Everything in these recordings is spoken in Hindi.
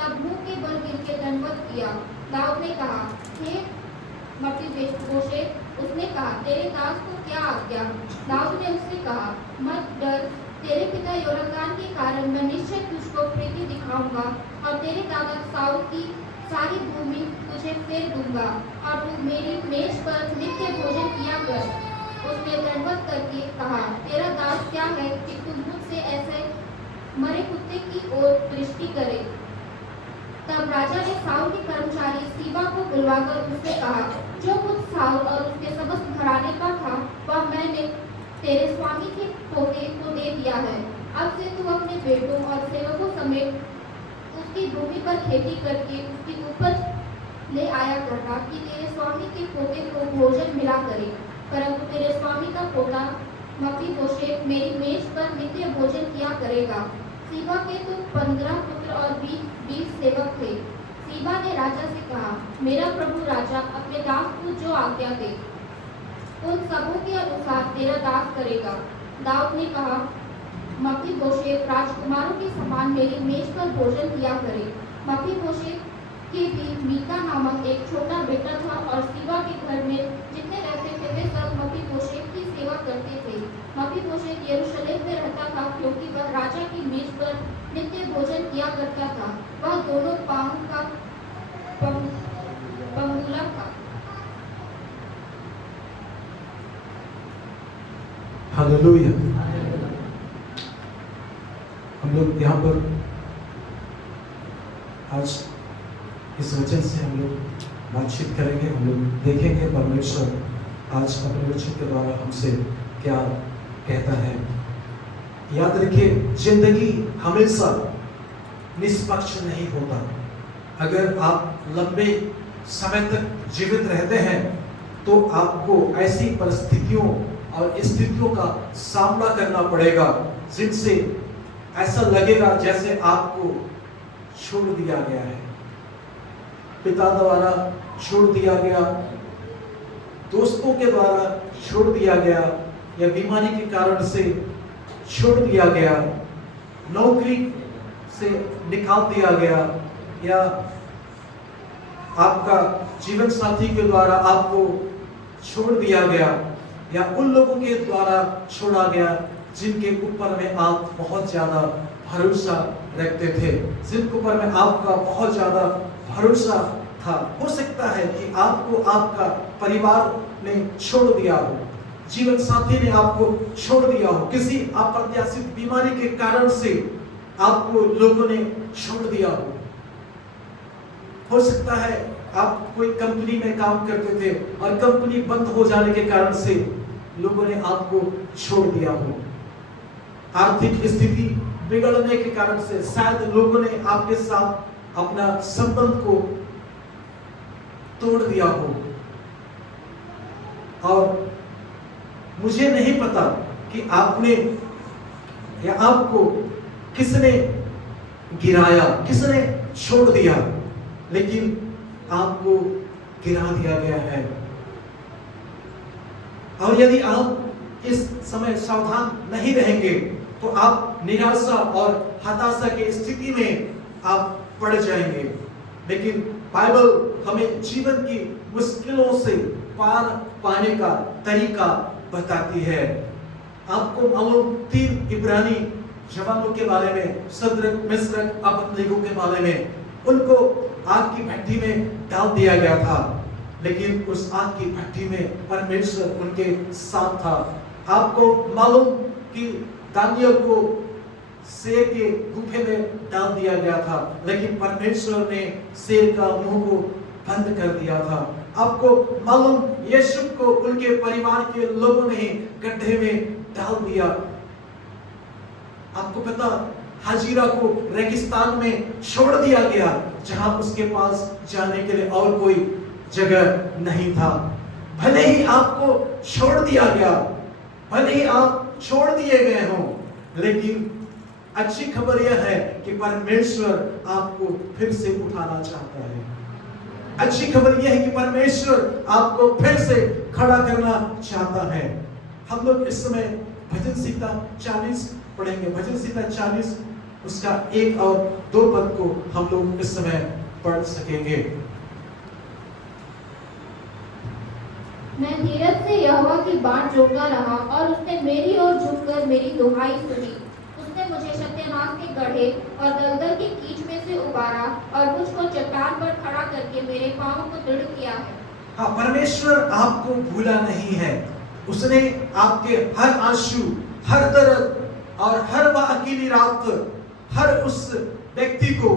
तब मुंह के बल गिर के दंडवत किया। दाऊद ने कहा, हे मपीबोशेत। उसने कहा, तेरे दास को क्या आज्ञा? दाऊद ने उससे कहा, मत डर, तेरे पिता योनातान के कारण मैं निश्चय तुझको प्रीति दिखाऊंगा और तेरे दादा साउल की सारी भूमि तुझे फेर दूंगा और तू मेरी मेज पर नित्य भोजन किया कर। उसने दंडवत करके कहा, तेरा दास क्या है कि तू मुझसे ऐसे मरे कुत्ते की ओर दृष्टि करे। तब राजा ने साउल के कर्मचारी सीबा को बुलवाकर उससे कहा, जो कुछ साउल और उसके समस्त घराने का था वह मैंने तेरे स्वामी के पोते को दे दिया है। अब से तू अपने बेटों और सेवकों समेत उसकी भूमि पर खेती करके उसकी उपज ले आया करना कि तेरे स्वामी के पोते को भोजन मिला करे। परंतु तेरे स्वामी का पोता मपीबोशेत मेरी मेज पर नित्य भोजन किया करेगा। सीबा के तो 15 पुत्र और 20 सेवक थे। सीबा ने राजा से कहा, मेरा प्रभु राजा अपने दास को जो आज्ञा दे उन सबों के अनुसार तेरा दास करेगा। दाऊद ने कहा, मपीबोशेत राजकुमारों के समान मेरी मेज पर भोजन किया करे। मपीबोशेत के भी मीका नामक एक छोटा बेटा था और सीबा के घर में जितने रहते थे वे सब मपीबोशेत की सेवा करते थे। मपीबोशेत यरूशलेम में रहता था क्योंकि वह राजा की मेज पर नित्य भोजन किया करता था। वह दोनों पाँव का पंगुला था। हालेलुया। हम लोग यहाँ पर आज इस वचन से हम लोग बातचीत करेंगे। हम लोग देखेंगे परमेश्वर आज अपने वचन के द्वारा हमसे क्या कहता है। याद रखिए, जिंदगी हमेशा निष्पक्ष नहीं होता। अगर आप लंबे समय तक जीवित रहते हैं तो आपको ऐसी परिस्थितियों और स्थितियों का सामना करना पड़ेगा जिनसे ऐसा लगेगा जैसे आपको छोड़ दिया गया है, पिता द्वारा छोड़ दिया गया, दोस्तों के द्वारा छोड़ दिया गया, या बीमारी के कारण से छोड़ दिया गया, नौकरी से निकाल दिया गया, या आपका जीवन साथी के द्वारा आपको छोड़ दिया गया, या उन लोगों के द्वारा छोड़ा गया जिनके ऊपर में आप बहुत ज्यादा भरोसा रखते थे, जिनके ऊपर में आपका बहुत ज्यादा भरोसा था। हो सकता है कि आपको आपका परिवार ने छोड़ दिया हो, जीवन साथी ने आपको छोड़ दिया हो, किसी अप्रत्याशित बीमारी के कारण से आपको लोगों ने छोड़ दिया हो सकता है आप कोई कंपनी में काम करते थे और कंपनी बंद हो जाने के कारण से लोगों ने आपको छोड़ दिया हो, आर्थिक स्थिति बिगड़ने के कारण से शायद लोगों ने आपके साथ अपना संबंध को तोड़ दिया हो। और मुझे नहीं पता कि आपने या आपको किसने गिराया, किसने छोड़ दिया, लेकिन आपको गिरा दिया गया है। और यदि आप इस समय सावधान नहीं रहेंगे तो आप निराशा और हताशा की स्थिति में आप पड़ जाएंगे। लेकिन बाइबल हमें जीवन की मुश्किलों से पार पाने का तरीका बताती है। आपको मालूम 3 इब्रानी जवानों के बारे में, सद्रक, मिस्रक, अबदnego के बारे में, उनको आग की भट्टी में डाल दिया गया था, लेकिन उस आग की भट्टी में परमेश्वर उनके साथ था। आपको मालूम कि दानियल को शेर के गुफे में डाल दिया गया था, लेकिन परमेश्वर ने शेर का मुंह को बंद कर दिया था। आपको मालूम यीशु को उनके परिवार के लोगों ने गड्ढे में डाल दिया। आपको पता, हाजिरा को रेगिस्तान में छोड़ दिया गया जहां उसके पास जाने के लिए और कोई जगह नहीं था। भले ही आपको छोड़ दिया गया, भले ही आप छोड़ दिए गए हों, लेकिन अच्छी खबर यह है कि परमेश्वर आपको फिर से उठाना चाहता है। अच्छी खबर यह है कि परमेश्वर आपको फिर से खड़ा करना चाहता है। हम लोग इस समय भजन संहिता 40 पढ़ेंगे। भजन संहिता 40 उसका 1 और 2 पद को हम लोग इस समय पढ़ सकेंगे। मैं धीरज से यहोवा की बाट जोड़ता रहा और उसने मेरी ओर झुककर मेरी दुहाई सुनी। उसने मुझे सत्यानाश के गड्ढे और दलदल के कीच में से उबारा और मुझको चट्टान पर खड़ा करके मेरे पांवों को दृढ़ किया है। हाँ, परमेश्वर आपको भूला नहीं है। उसने आपके हर आंसू, हर दर्द और हर वह अकेली रात, हर उस व्यक्ति को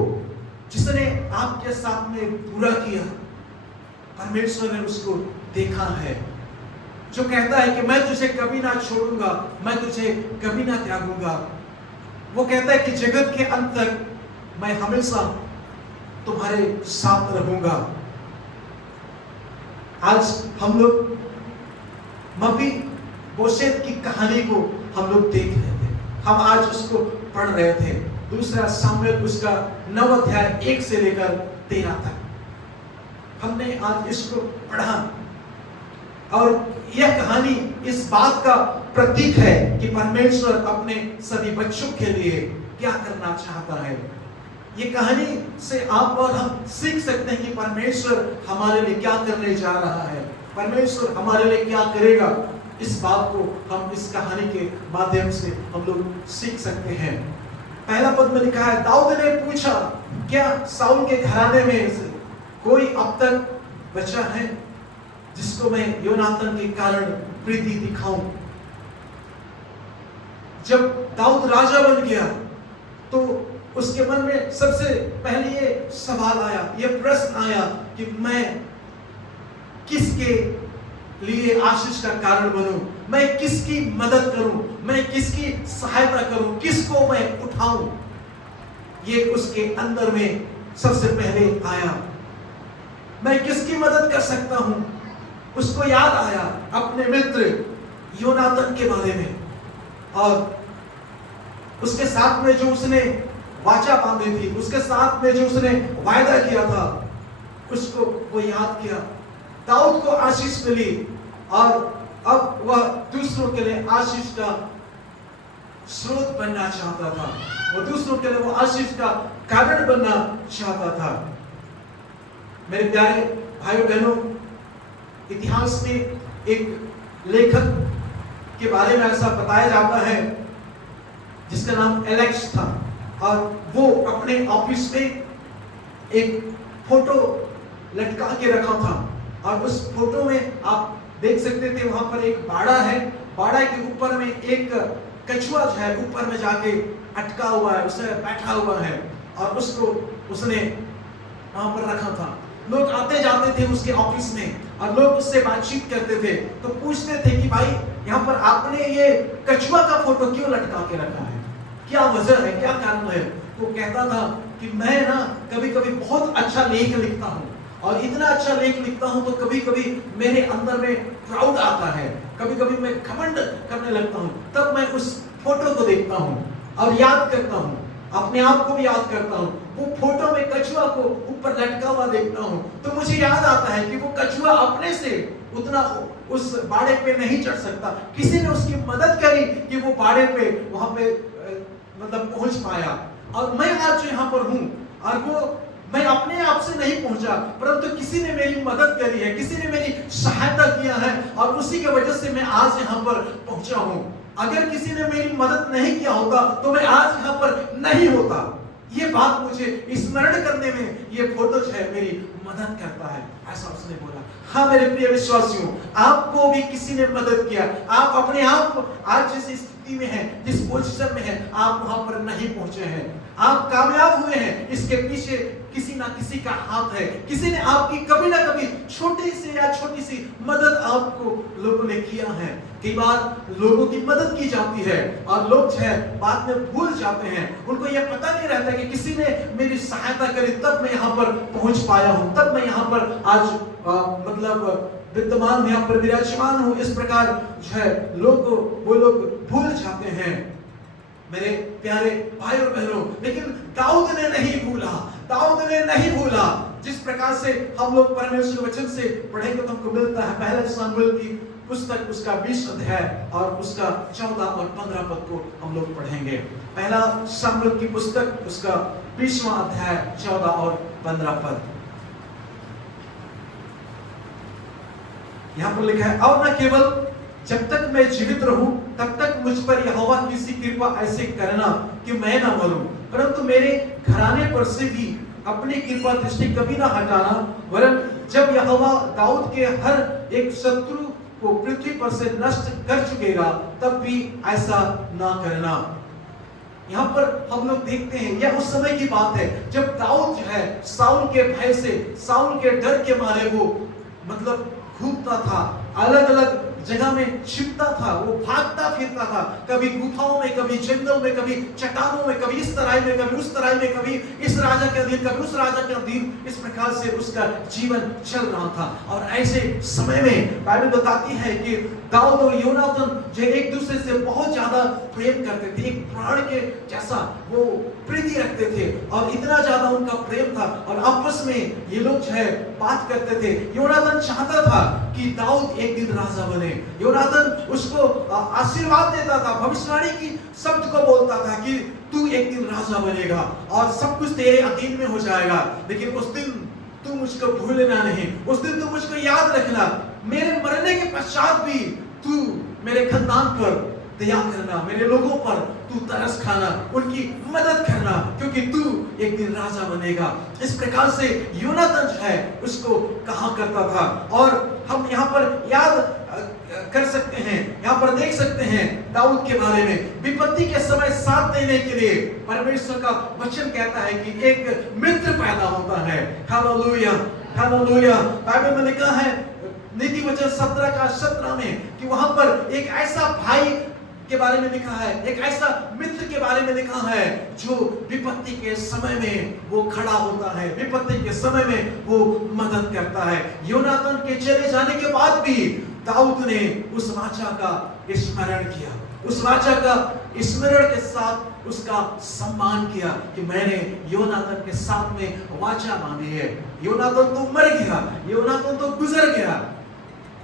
जिसने आपके साथ में बुरा किया, परमेश्वर ने उसको देखा है। जो कहता है कि मैं तुझे कभी ना छोड़ूंगा, मैं तुझे कभी ना त्यागूंगा। वो कहता है कि जगत के अंत तक मैं हमेशा तुम्हारे साथ रहूंगा। आज हम लोग मफीबोशेत की कहानी को हम लोग देख रहे थे। हम आज उसको पढ़ रहे थे। 2 शमूएल उसका 9 अध्याय 1 से लेकर 13 तक हमने आज इसको पढ़ा। और यह कहानी इस बात का प्रतीक है कि परमेश्वर अपने सभी बच्चों के लिए क्या करना चाहता है। ये कहानी से आप और हम सीख सकते हैं कि परमेश्वर हमारे लिए क्या करने जा रहा है, परमेश्वर हमारे लिए क्या करेगा। इस बात को हम इस कहानी के माध्यम से हम लोग सीख सकते हैं। पहला पद में लिखा है, दाऊद ने पूछा, क्या साउल के घराने में से कोई अब तक बचा है जिसको मैं योनातान के कारण प्रीति दिखाऊं। जब दाऊद राजा बन गया तो उसके मन में सबसे पहले ये सवाल आया, ये प्रश्न आया कि मैं किसके लिए आशीष का कारण बनूं, मैं किसकी मदद करूं, मैं किसकी सहायता करूं, किसको मैं उठाऊं। ये उसके अंदर में सबसे पहले आया, मैं किसकी मदद कर सकता हूं। उसको याद आया अपने मित्र योनातान के बारे में और उसके साथ में जो उसने वाचा बांधी थी, उसके साथ में जो उसने वायदा किया था, उसको वो याद किया। दाऊद को आशीष मिली और अब वह दूसरों के लिए आशीष का स्रोत बनना चाहता था, वो दूसरों के लिए वो आशीष का कारण बनना चाहता था। मेरे प्यारे भाइयों बहनों, इतिहास में एक लेखक के बारे में ऐसा बताया जाता है जिसका नाम एलेक्स था और वो अपने ऑफिस में एक फोटो लटका के रखा था और उस फोटो में आप देख सकते थे वहां पर एक बाड़ा है, बाड़ा के ऊपर में एक कछुआ जो है ऊपर में जाके अटका हुआ है, उसे बैठा हुआ है और उसको उसने वहां पर रखा था। लोग आते जाते थे उसके ऑफिस में और लोग उससे बातचीत करते थे तो पूछते थे कि भाई यहाँ पर आपने ये कछुआ का फोटो क्यों लटका के रखा है, क्या वजह है, क्या कारण है। वो कहता था कि मैं ना कभी कभी बहुत अच्छा लेख लिखता हूँ और इतना अच्छा लेख लिखता हूँ तो कभी कभी मेरे अंदर में प्राउड आता है, कभी कभी मैं घमंड करने लगता हूँ, तब मैं उस फोटो को देखता हूँ और याद करता हूँ, अपने आप को भी याद करता हूँ। वो फोटो में कछुआ को ऊपर लटका हुआ देखता हूँ तो मुझे याद आता है कि वो कछुआ अपने से उतना उस बाड़े पे नहीं चढ़ सकता, किसी ने उसकी मदद करी कि वो बाड़े पे वहां पे मतलब पहुंच पाया। और मैं आज जो यहाँ पर हूँ और वो मैं अपने आप से नहीं पहुंचा, परंतु किसी ने मेरी मदद करी है, किसी ने मेरी सहायता किया है और उसी की वजह से मैं आज यहाँ पर पहुंचा हूँ। अगर किसी ने मेरी मदद नहीं किया होता तो मैं आज यहाँ पर नहीं होता। ये बात मुझे स्मरण करने में ये फोटो जो है मेरी मदद करता है, ऐसा उसने बोला। हाँ मेरे प्रिय विश्वासियों, आपको भी किसी ने मदद किया। आप अपने आप आज जिस स्थिति में हैं, जिस पोजीशन में हैं, आप वहां पर नहीं पहुंचे हैं, आप कामयाब हुए हैं, इसके पीछे किसी ना किसी का हाथ है। किसी ने आपकी कभी ना कभी छोटी सी या छोटी सी मदद आपको लोगों ने किया है। कई बार लोगों की मदद की जाती है और लोग जो है बाद में भूल जाते हैं, उनको यह पता नहीं रहता कि किसी ने मेरी सहायता करी तब मैं यहाँ पर पहुंच पाया हूँ, तब मैं यहाँ पर आज मतलब विद्यमान हूँ, यहाँ पर विराजमान हूँ। इस प्रकार जो है वो लोग भूल जाते हैं मेरे प्यारे भाई और बहनों। लेकिन दाऊद ने नहीं भूला, दाऊद ने नहीं भूला। जिस प्रकार से हम लोग परमेश्वर वचन से पढ़ेंगे तो हमको मिलता है, पहला शमूएल की पुस्तक उसका 20 अध्याय और उसका 14 और 15 पद को हम लोग पढ़ेंगे। पहला शमूएल की पुस्तक उसका 20वां अध्याय 14 और 15 पद। यहां पर लिखा है, और न केवल जब तक मैं जीवित रहूं तब तक मुझ पर यहोवा की कृपा ऐसे करना कि मैं ना मरूं, परंतु मेरे घराने पर से भी अपनी कृपा दृष्टि कभी ना हटाना, वरन जब यहोवा दाऊद के हर एक शत्रु को पृथ्वी पर से नष्ट कर चुकेगा तब भी ऐसा ना करना। यहाँ पर हम लोग देखते हैं यह उस समय की बात है जब दाऊद जो है साउल के भय से, साउल के डर के मारे वो मतलब घूमता था, अलग अलग जगह में छिपता था, वो भागता फिरता था, कभी गुफाओं में, कभी जंगल में, कभी चट्टानों में, कभी इस तराई में, कभी उस तराई में, कभी इस राजा के अधीन, कभी उस राजा के अधीन। इस प्रकार से उसका जीवन चल रहा था। और ऐसे समय में बाइबल बताती है कि दाऊद और योनातान जो एक दूसरे से बहुत ज्यादा प्रेम करते थे, एक प्राण के जैसा वो प्रीति रखते थे और इतना ज्यादा उनका प्रेम था और आपस में ये लोग जो है बात करते थे। योनातान चाहता था कि दाऊद एक दिन राजा बने। योनातान उसको आशीर्वाद देता था, भविष्यवाणी की शब्द को बोलता था कि तू एक दिन राजा बनेगा और सब कुछ तेरे अधीन में हो जाएगा, लेकिन उस दिन तू मुझको भूलना नहीं, उस दिन तू मुझको याद रखना, मेरे मरने के पश्चात भी तू मेरे खानदान पर दया करना, मेरे लोगों पर तू तरस खाना, उनकी मदद करना, क्योंकि तू एक दिन राजा बनेगा। इस प्रकार से योनातान जो है उसको कहा करता था। और हम यहाँ पर याद कर सकते हैं, यहाँ पर देख सकते हैं दाऊद के बारे में, विपत्ति के समय साथ देने के लिए परमेश्वर का वचन कहता है कि एक मित्र पैदा होता है। Hallelujah, hallelujah. बाइबल में लिखा है नीति वचन 17 का 17 में कि वहां पर एक ऐसा भाई के बारे में लिखा है, एक ऐसा मित्र के बारे में लिखा है जो विपत्ति के समय में वो खड़ा होता है, विपत्ति के समय में वो मदद करता है। योनातान के चले जाने के बाद भी दाऊद ने उस वाचा का स्मरण किया, उस वाचा का स्मरण के साथ उसका सम्मान किया कि मैंने योनातान के साथ में वाचा बांधी है। योनातान तो मर गया, योनातान तो गुजर गया,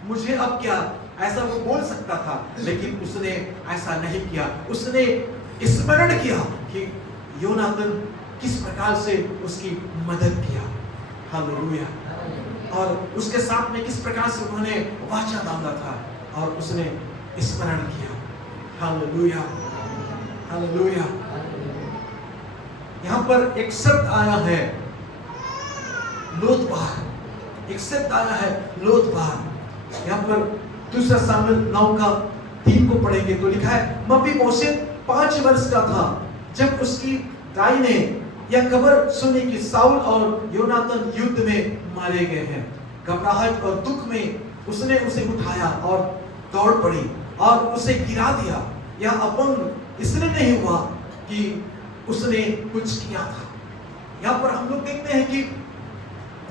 मुझे अब क्या, ऐसा वो बोल सकता था, लेकिन उसने ऐसा नहीं किया। उसने स्मरण किया कि योनातान किस प्रकार से उसकी मदद किया। हालेलुया। और उसके साथ में किस प्रकार से उन्होंने वाचा बांधा था और उसने स्मरण किया। Hallelujah, hallelujah. यहाँ पर एक शब्द आया है लोदबार, एक शब्द आया है लोदबार। यहाँ पर दूसरा शामूएल 9 का 3 को पढ़ेंगे तो लिखा है, मपीबोशेत 5 वर्ष का था जब उसकी दाई ने यह खबर सुनी कि साउल और योनातान युद्ध में मारे गए हैं। घबराहट और दुख में उसने उसे उठाया और दौड़ पड़ी और उसे गिरा दिया। यह अपंग इसलिए नहीं हुआ कि उसने कुछ किया था। यहाँ पर हम लोग देखते हैं कि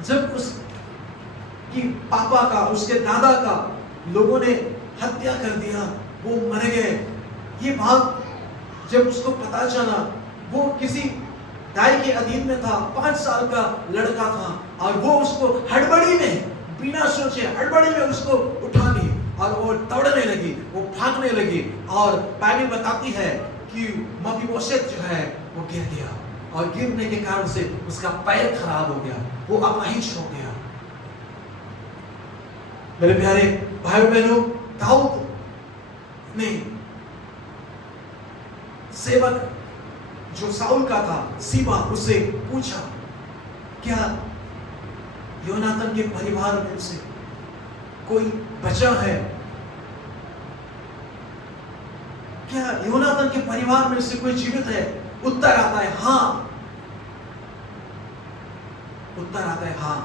जब उसकी पापा का, उसके दादा का लोगों ने हत्या कर दिया, वो मर गए, ये बात जब उसको पता चला, वो किसी दाई के अधीन में था, 5 साल का लड़का था और वो उसको हड़बड़ी में, बिना सोचे हड़बड़ी में उसको उठा ली और वो दौड़ने लगी, वो भागने लगी। और बाइबल बताती है कि मपीबोशेत जो है वो गिर गया और गिरने के कारण से उसका पैर खराब हो गया, वो अपाहिज हो गया। मेरे प्यारे भाई बहनों, दाऊद ने सेवक जो साउल का था, सीबा, उससे पूछा, क्या योनातान के परिवार में से कोई बचा है? क्या योनातान के परिवार में से कोई जीवित है? उत्तर आता है हाँ, उत्तर आता है हाँ,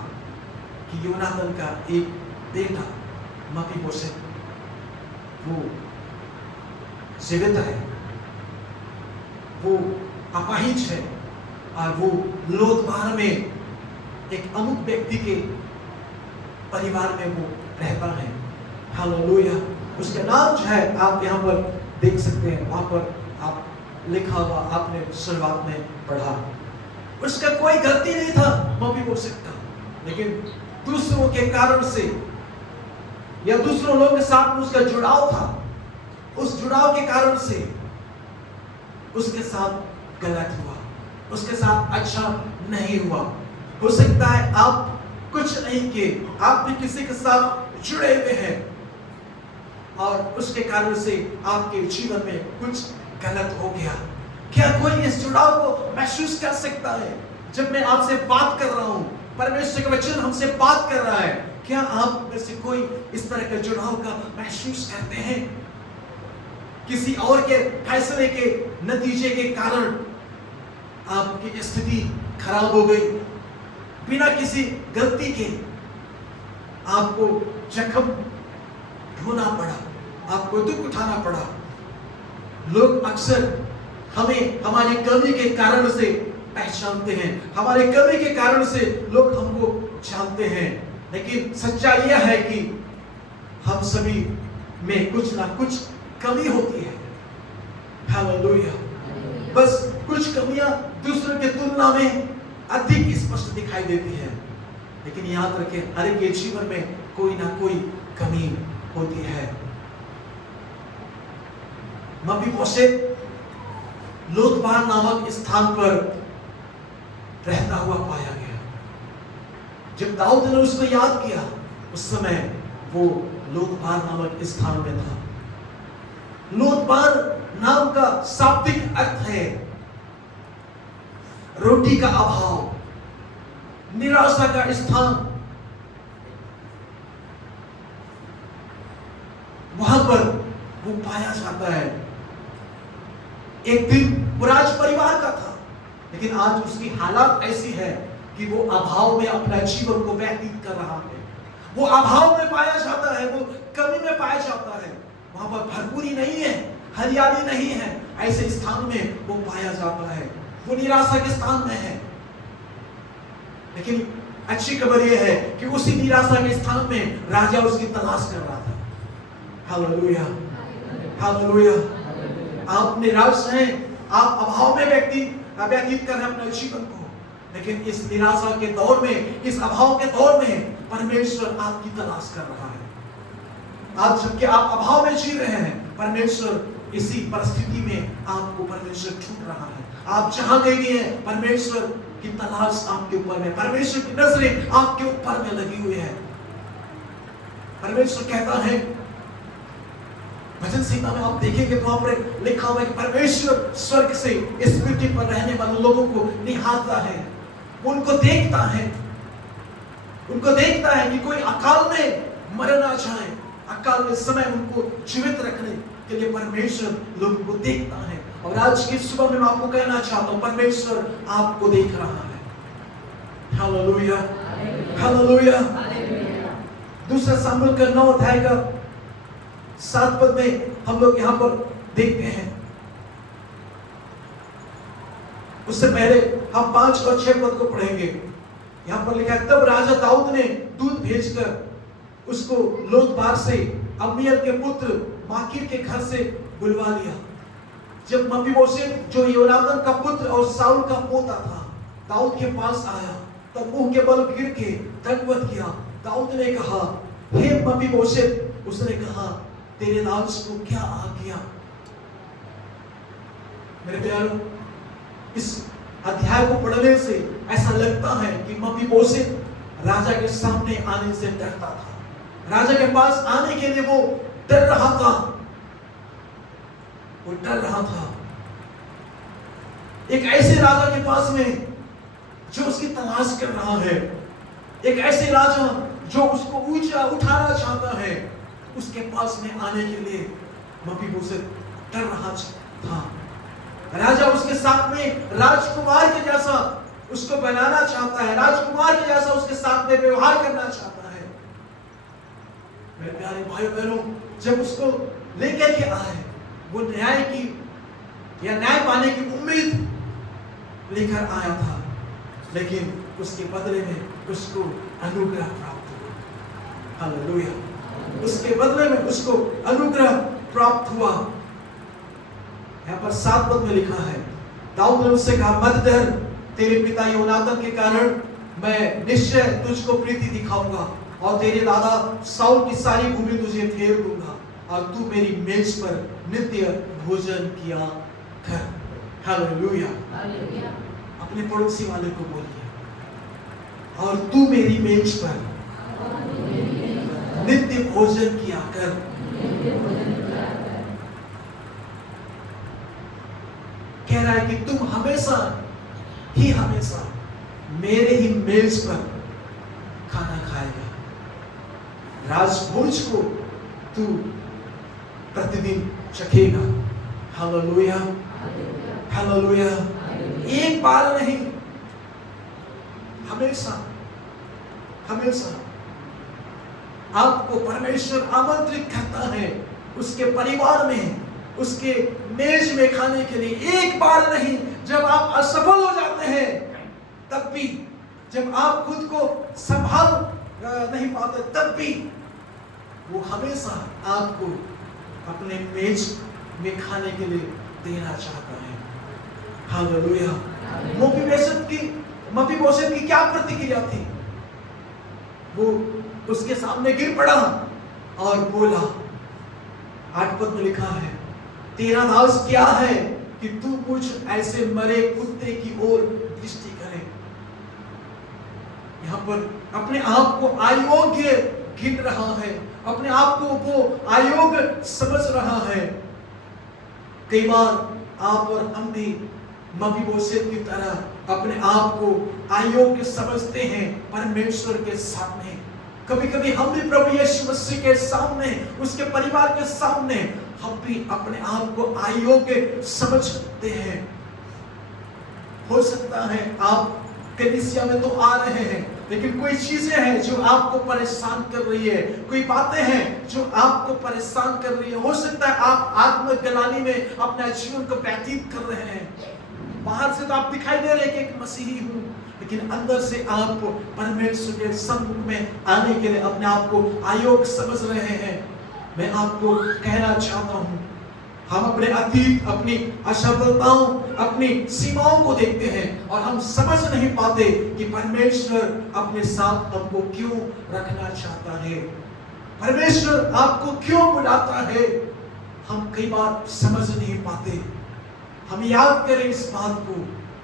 कि योनातान का एक बेटा मपीबोशेत वो जीवित है, वो अपाहिज है और वो लोदबार में एक अमुक व्यक्ति के परिवार में वो रहता है। हालेलुया। उसका नाम जो है आप यहाँ पर देख सकते हैं, वहां पर आप लिखा हुआ आपने शुरुआत में पढ़ा। उसका कोई गलती नहीं था मपीबोशेत का, लेकिन दूसरों के कारण से या दूसरों लोगों के साथ में उसका जुड़ाव था, उस जुड़ाव के कारण से उसके साथ गलत हुआ, उसके साथ अच्छा नहीं हुआ। हो सकता है आप कुछ नहीं किए, आप भी किसी के साथ जुड़े हुए हैं और उसके कारण से आपके जीवन में कुछ गलत हो गया। क्या कोई इस जुड़ाव को महसूस कर सकता है? जब मैं आपसे बात कर रहा हूं, परमेश्वर का वचन हमसे बात कर रहा है, क्या आप में से कोई इस तरह के जुड़ाव का महसूस करते हैं? किसी और के फैसले के नतीजे के कारण आपकी स्थिति खराब हो गई, बिना किसी गलती के आपको जख्म ढोना पड़ा, आपको दुख उठाना पड़ा। लोग अक्सर हमें हमारी कमी के कारण से पहचानते हैं, हमारे कमी के कारण से लोग हमको जानते हैं, लेकिन सच्चाई यह है कि हम सभी में कुछ ना कुछ कमी होती है। हालेलुया। बस कुछ कमियां दूसरों की तुलना में अधिक स्पष्ट दिखाई देती है, लेकिन याद रखें हर एक के जीवन में कोई ना कोई कमी होती है। मपीबोशेत लोदबार नामक स्थान पर रहता हुआ पाया गया। जब दाऊद ने उसको याद किया, उस समय वो लोदबार नामक स्थान में था। लोदबार नाम का शाब्दिक अर्थ है रोटी का अभाव, निराशा का स्थान। वहां पर वो पाया जाता है। एक दिन वो राज परिवार का था, लेकिन आज उसकी हालत ऐसी है कि वो अभाव में अपना जीवन को व्यतीत कर रहा है। वो अभाव में पाया जाता है, वो कमी में पाया जाता है। वहां पर भरपूरी नहीं है, हरियाली नहीं है, ऐसे स्थान में वो पाया जाता है। वो निराशा के स्थान में है। लेकिन अच्छी खबर यह है कि उसी निराशा के स्थान में राजा उसकी तलाश कर रहा था। Hallelujah, hallelujah. आप निराश हैं, आप अभाव में व्यतीत कर रहे हैं अपने जीवन को, लेकिन इस निराशा के दौर में, इस अभाव के दौर में परमेश्वर आपकी तलाश कर रहा है। आज जबकि आप अभाव में जी रहे हैं, परमेश्वर इसी परिस्थिति में आपको परमेश्वर ढूंढ रहा है। आप जहां गए भी हैं, परमेश्वर की तलाश आपके ऊपर में, परमेश्वर की नजरें आपके ऊपर में लगी हुई है। परमेश्वर कहता है, भजन संहिता में आप देखेंगे तो वहां पर लिखा हुआ है कि परमेश्वर स्वर्ग से इस पृथ्वी पर रहने वाले लोगों को निहारता है, उनको देखता है, उनको देखता है कि कोई अकाल में मर ना जाए। अकाल में समय उनको जीवित रखने के लिए परमेश्वर लोगों को देखता है। और आज की सुबह में मैं आपको कहना चाहता हूं, परमेश्वर आपको देख रहा है। Hallelujah, hallelujah. दूसरा सामुएल का 9 अध्याय का 7 पद में हम लोग यहां पर देखते हैं। उससे पहले हम 5 और 6 पद को पढ़ेंगे। यहां पर लिखा है, तब राजा दाऊद ने दूत भेजकर उसको लोदबार से अम्मीएल के पुत्र माकीर के घर से बुलवा लिया। जब मपीबोशेत जो योनातान का पुत्र और साउल का पोता था दाऊद के पास आया, तब मुंह के बल गिर के दंडवत किया। दाऊद ने कहा, हे मपीबोशेत। उसने कहा, तेरे दास को क्या आ गया? मेरे प्यारों, इस अध्याय को पढ़ने से ऐसा लगता है कि मपीबोशेत राजा के सामने आने से डरता था। राजा के पास आने के लिए वो डर रहा था, वो डर रहा था। एक ऐसे राजा के पास में जो उसकी तलाश कर रहा है, एक ऐसे राजा जो उसको ऊंचा उठाना चाहता है, उसके पास में आने के लिए मपीबोशेत डर रहा था। राजा उसके साथ में राजकुमार के जैसा उसको बनाना चाहता है, राजकुमार के जैसा उसके साथ में व्यवहार करना चाहता है। मेरे प्यारे भाई बहनों, जब उसको लेकर के आए, वो न्याय की या न्याय पाने की उम्मीद लेकर आया था, लेकिन उसके बदले में उसको अनुग्रह प्राप्त हुआ। हालेलुया। उसके बदले में उसको अनुग्रह प्राप्त हुआ। यहाँ पर 7 पद में लिखा है, दाऊद ने उससे कहा, मत डर, तेरे पिता योनातान के कारण मैं निश्चय तुझको प्रीति दिखाऊंगा और तेरे दादा साउल की सारी भूमि तुझे फेर दूंगा और तू मेरी मेज पर नित्य भोजन किया कर। हालेलुया। अपने पड़ोसी वाले को बोलिए, और तू मेरी मेज पर नित्य भोजन किया कर। कह रहा है कि तुम हमेशा मेरे ही मेज पर खाना खाएगा। राजभोज को तू प्रतिदिन चखेगा। Hallelujah, hallelujah. एक बार नहीं, हमेशा आपको परमेश्वर आमंत्रित करता है उसके परिवार में, उसके मेज में खाने के लिए। एक बार नहीं, जब आप असफल हो जाते हैं तब भी, जब आप खुद को संभाल नहीं पाते तब भी वो हमेशा आपको अपने मेज में खाने के लिए देना चाहता है। हालेलुया। मफीबोशेत की क्या प्रतिक्रिया थी? वो उसके सामने गिर पड़ा और बोला, 8 पद में लिखा है, तेरा दास क्या है कि तू मुझ ऐसे मरे कुत्ते की ओर दृष्टि करे। यहाँ पर अपने आप को अयोग्य गिन रहा है, अपने आप को वो अयोग्य समझ रहा है। कई बार आप और हम भी मफीबोशेत की तरह अपने आप को अयोग्य समझते हैं परमेश्वर के सामने। कभी कभी हम भी प्रभु यीशु मसीह के सामने, उसके परिवार के सामने हम भी अपने आप को अयोग्य समझते हैं। हो सकता है आप कलीसिया में तो आ रहे हैं, लेकिन कोई चीजें हैं जो आपको परेशान कर रही है, कोई बातें हैं जो आपको परेशान कर रही है। हो सकता है आप आत्मग्लानि में अपना जीवन को व्यतीत कर रहे हैं। बाहर से तो आप दिखाई दे रहे हैं कि एक मसीही हूं, लेकिन अंदर से आप परमेश्वर के सम्मुख में आने के लिए अपने आप को अयोग्य समझ रहे हैं। मैं आपको कहना चाहता हूं, हम अपने अतीत, अपनी असफलताओं, अपनी सीमाओं को देखते हैं और हम समझ नहीं पाते कि परमेश्वर अपने साथ हमको क्यों रखना चाहता है, परमेश्वर आपको क्यों बुलाता है। हम कई बार समझ नहीं पाते। हम याद करें इस बात को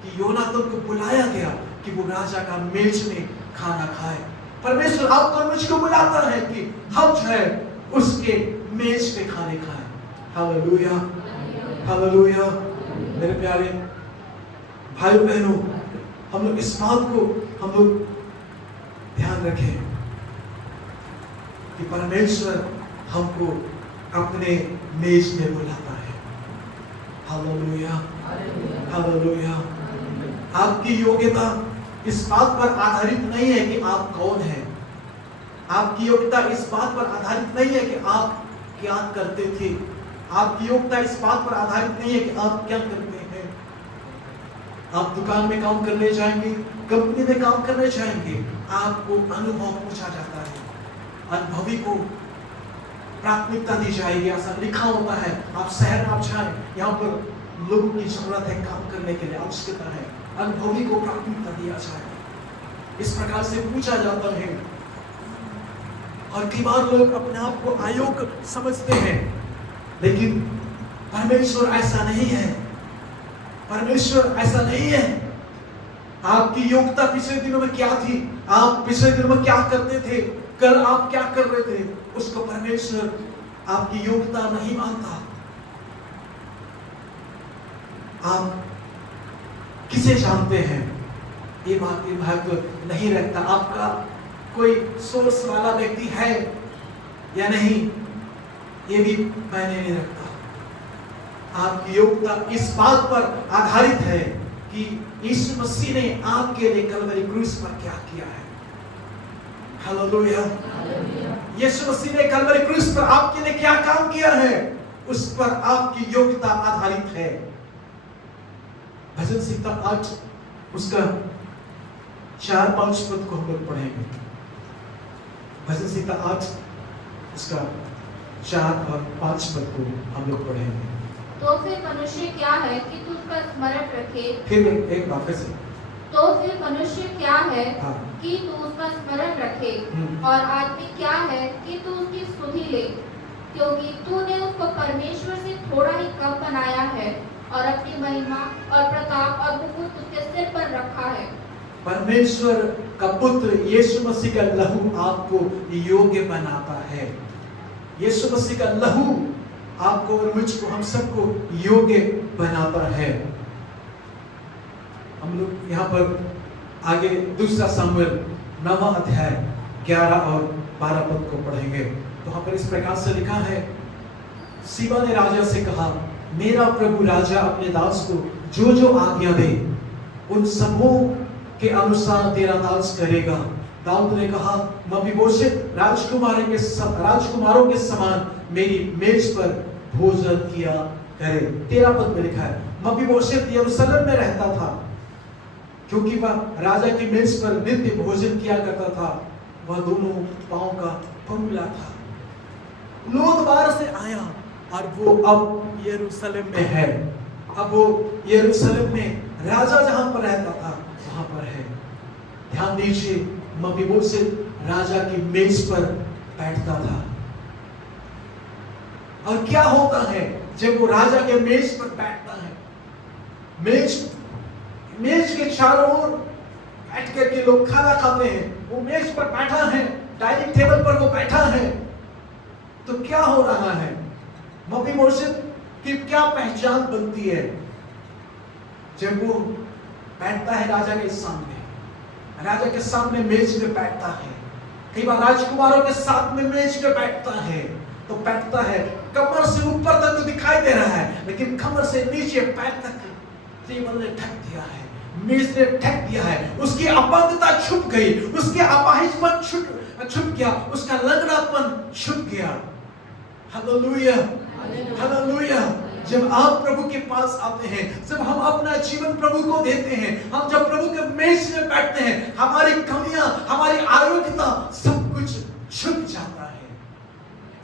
कि योनातान को बुलाया गया कि वो राजा का मेज में खाना खाए। परमेश्वर आपको मुझको बुलाता है कि हम जो है उसके मेज पे खाने खाएं। Hallelujah, hallelujah. मेरे प्यारे भाइयों बहनों, हम लोग इस बात को हम लोग ध्यान रखें कि परमेश्वर हमको अपने मेज में बुलाता है। Hallelujah, hallelujah. आपकी योग्यता इस बात पर आधारित नहीं है कि आप कौन हैं। आपकी योग्यता इस बात पर आधारित नहीं है कि आप क्या करते थे। आपकी योग्यता इस बात पर आधारित नहीं है कि आप क्या करते हैं। आप दुकान में काम करने जाएंगे, कंपनी में काम करने जाएंगे, आपको अनुभव पूछा जाता है। अनुभवी को प्राथमिकता दी जाएगी, ऐसा लिखा होता है। आप शहर में आप जाएं, यहाँ पर लोगों की जरूरत है काम करने के लिए, आवश्यकता है, अनुभवी को प्राथमिकता दिया जाए। इस प्रकार से पूछा जाता है। और कई बार लोग अपने आप को अयोग्य समझते हैं, लेकिन परमेश्वर ऐसा नहीं है। परमेश्वर ऐसा नहीं है। आपकी योग्यता पिछले दिनों में क्या थी, आप पिछले दिनों में क्या करते थे, कल आप क्या कर रहे थे, उसको परमेश्वर आपकी योग्यता नहीं मानता। आप किसे जानते हैं ये बात की महत्व नहीं रखता। आपका कोई सोर्स वाला व्यक्ति है या नहीं, ये भी मायने नहीं रखता। आपकी योग्यता इस बात पर आधारित है कि यीशु मसीह ने आपके लिए कलवरी क्रूस पर क्या किया है। हालेलुया। यीशु मसीह ने कलवरी क्रूस पर आपके लिए क्या काम किया है, उस पर आपकी योग्यता आधारित है। भजन संहिता 8 उसका 4-5 पद को हम लोग पढ़ेंगे। भजन संहिता 8 उसका 4 और 5 पद को हम लोग पढ़ेंगे। तो फिर मनुष्य क्या है कि तू उसका स्मरण रखे। फिर एक बार फिर से। तो फिर मनुष्य क्या है हाँ। कि तू उसका स्मरण रखे। और आदमी क्या है कि तू उसकी सुधि ले, क्योंकि तूने उसको परमेश्वर से थोड़ा ही कम बनाया है और अपनी महिमा और प्रताप और मुकुट उसके सिर पर रखा है। परमेश्वर का पुत्र यीशु मसीह का लहू आपको योग्य बनाता है। यीशु मसीह का लहू आपको और मुझको, हम सबको योग्य बनाता है। हम लोग यहाँ पर आगे दूसरा सामुएल 9वां अध्याय 11 और 12 पद को पढ़ेंगे। तो वहां पर इस प्रकार से लिखा है, सीबा ने राजा से कहा, मेरा प्रभु राजा अपने दास को जो जो आज्ञा दे उन सबों के अनुसार तेरा दास करेगा। दाऊद ने कहा, मपीबोशेत राजकुमारों के समान मेरी मेज पर भोजन किया करे। 13 पद में लिखा है, मपीबोशेत यरूशलेम में रहता था, क्योंकि वह राजा की मेज पर नित्य भोजन किया करता था। वह दोनों पांव का पंगुला था। लोदबार से आया और वो अब यरूशलेम में है। अब वो यरूशलेम में राजा जहां पर रहता था वहां पर है। ध्यान दीजिए, मपीबोशेत राजा की मेज पर बैठता था। और क्या होता है जब वो राजा के मेज पर बैठता है? मेज के चारों ओर बैठ करके लोग खाना खाते हैं। वो मेज पर बैठा है, डाइनिंग टेबल पर वो बैठा है। तो क्या हो रहा है? मपीबोशेत की क्या पहचान बनती है जब वो बैठता है राजा के सामने? राजा के सामने मेज पे बैठता है। कई बार राजकुमारों के साथ में मेज पे बैठता है तो बैठता है, कमर से ऊपर तक तो दिखाई दे रहा है, लेकिन कमर से नीचे पैर तक टेबल ने ढक दिया है, मेज ने ढक दिया है। उसकी अपंगता छुप गई, उसके अपाहिजपन छुप गया, उसका लंगड़ापन छुप गया। Hallelujah, hallelujah. जब आप प्रभु के पास आते हैं, जब हम अपना जीवन प्रभु को देते हैं, हम जब प्रभु के मेज में बैठते हैं, हमारी कमियां, हमारी आरोग्यता, सब कुछ छुप जाता है,